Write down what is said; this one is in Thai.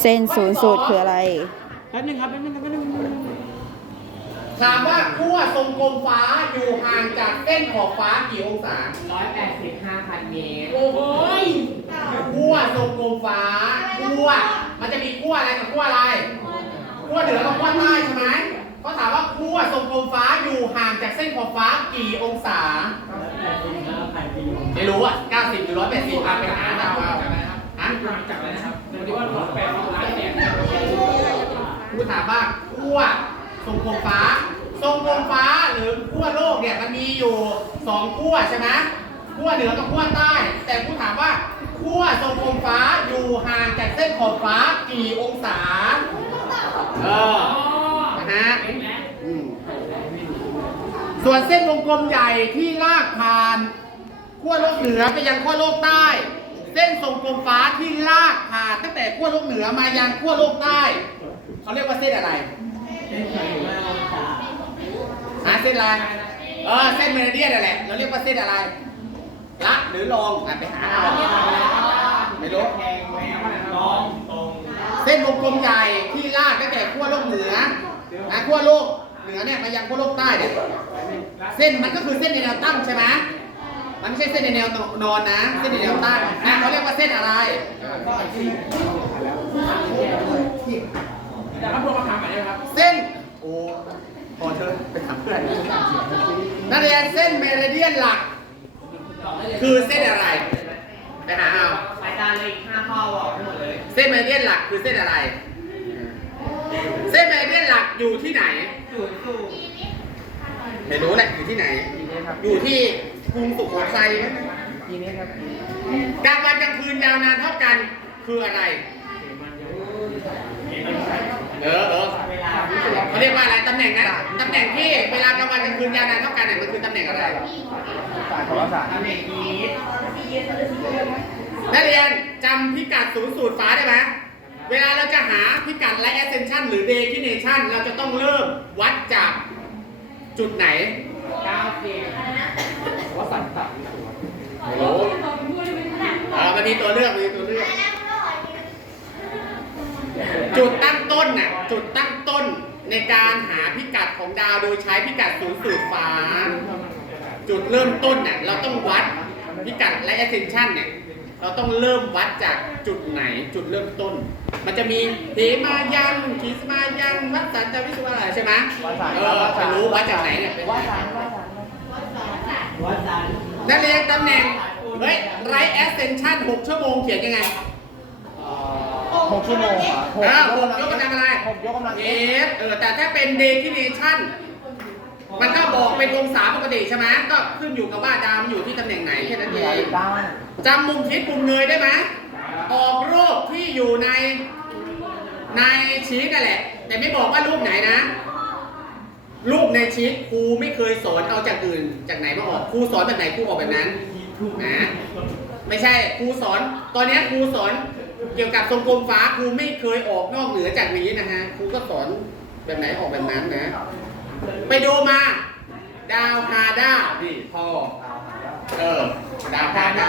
เส้นศูนย์สูตรคืออะไร แป๊บนึงครับแป๊บนึงครับแป๊บนึงถามว่าขั้วทรงกลมฟ้าอยู่ห่างจากเส้นขอบฟ้ากี่องศาร้อยแปดสิบห้าพันเมตร โอ้โหยขั้วทรงกลมฟ้าขั้วมันจะมีขั้วอะไรกับขั้วอะไรขั้วเหนือกับขั้วใต้ใช่ไหมเขาถามว่าขั้วทรงกลมฟ้าอยู่ห่างจากเส้นขอบฟ้ากี่องศา ไม่รู้อะ90หรือ180อะไปหาดาวเอาฮะ จากอะไรนะครับเดี๋ยวว่าร้อยแปดสิบล้านแปด กูถามว่า ขั้วทรงกลมฟ้า ทรงกลมฟ้าหรือขั้วโลกเนี่ยมันมีอยู่สองขั้วใช่ไหมขั้วเหนือกับขั้วใต้ แต่กูถามว่าขั้วทรงกลมฟ้าอยู่ห่างจากเส้นขอบฟ้ากี่องศาเออนะฮะอืมส่วนเส้นวงกลมใหญ่ที่ลากผ่านขั้วโลกเหนือไปยังขั้วโลกใต้ เส้นทรงกลมฟ้าที่ลากผ่านตั้งแต่ขั้วโลกเหนือมายังขั้วโลกใต้ เขาเรียกว่าเส้นอะไร หาเส้นอะไรเออเส้นเมริเดียนนั่นแหละ เราเรียกว่าเส้นอะไร ละหรือลองอะไปหาเอาไม่รู้แงงลองตรงเส้นวงกลมใหญ่ที่ลากตั้งแต่ขั้วโลกเหนือนะขั้วโลกเหนือเนี่ยมายังขั้วโลกใต้เนี่ยเส้นมันก็คือเส้นในแนวตั้งใช่ไหมมันไม่ใช่เส้นในแนวนอนนะ เส้นในแนวตั้งนะเขาเรียกว่าเส้นอะไร แต่ถ้าพวกคำถามอะไรครับ เส้นโอ้ พอเธอะไปถามเพื่อนนักเรียนเส้นเมริเดียนหลัก คือเส้นอะไรไปหาเอาอาจารย์เลยห้าข้อบอกหมดเลย เส้นเมริเดียนหลักคือเส้นอะไร เส้นเมริเดียนหลักอยู่ที่ไหนศูนย์สูตรไม่รู้แหละอยู่ที่ไหน อยู่ที่กรุงสุโขทัยไหมทีนี้ครับกลางวันกลางคืนยาวนานเท่ากันคืออะไร เออเออเวลาเขาเรียกว่าอะไรตำแหน่งนั้นตำแหน่งที่เวลากลางวันกลางคืนยาวนานเท่ากันเนี่ยมันคือตำแหน่งอะไรศาสตร์ศาสตร์ตำแหน่งยีดนักเรียนจำพิกัดศูนย์สูตรฟ้าได้ไหมเวลาเราจะหาพิกัดและ ascension หรือ declination เราจะต้องเริ่มวัดจากจุดไหนเก้าสิบว่าสันตับไม่รู้เออมันมีตัวเลือกมีตัวเลือก จุดตั้งต้นน่ะ จุดตั้งต้นในการหาพิกัดของดาวโดยใช้พิกัดศูนย์สูตรฟ้า จุดเริ่มต้นน่ะเราต้องวัดพิกัดและ ascension เนี่ยเราต้องเริ่มวัดจากจุดไหนจุดเริ่มต้น มันจะมีเทมายันขีสมายันวัดสันตวิสุวาอะไรใช่ไหมเออไปรู้วัดจากไหนเนี่ยเป็นว่าสันว่าสันว่าสันนักเรียนตำแหน่งเฮ้ยไร ascension 6ชั่วโมงเขียนยังไง หกชั่วโมงเหรอหกเออหกยกกำลังอะไรหกยกกำลังเอเอสเออ แต่ถ้าเป็น declination มันก็บอกเป็นองศาปกติใช่ไหมก็ขึ้นอยู่กับว่าดาวมันอยู่ที่ตำแหน่งไหนแค่นั้นเหเอนืองหรือด้านจำมุมทิศมุมเงยได้ไหมออกรูปที่อยู่ในในชีตนั่นแหละ แต่ไม่บอกว่ารูปไหนนะ รูปในชีตครูไม่เคยสอนเอาจากอื่นจากไหนมาออกครูสอนแบบไหนครูออกแบบนั้นนะ ไม่ใช่ครูสอน ตอนนี้ครูสอนเกี่ยวกับทรงกลมฟ้าครูไม่เคยออกนอกเหนือจากนี้นะฮะครูก็สอนแบบไหนออกแบบนั้นนะ ไปดูมา ดาวฮาด้าพี่พ่อเออดาวฮาด้า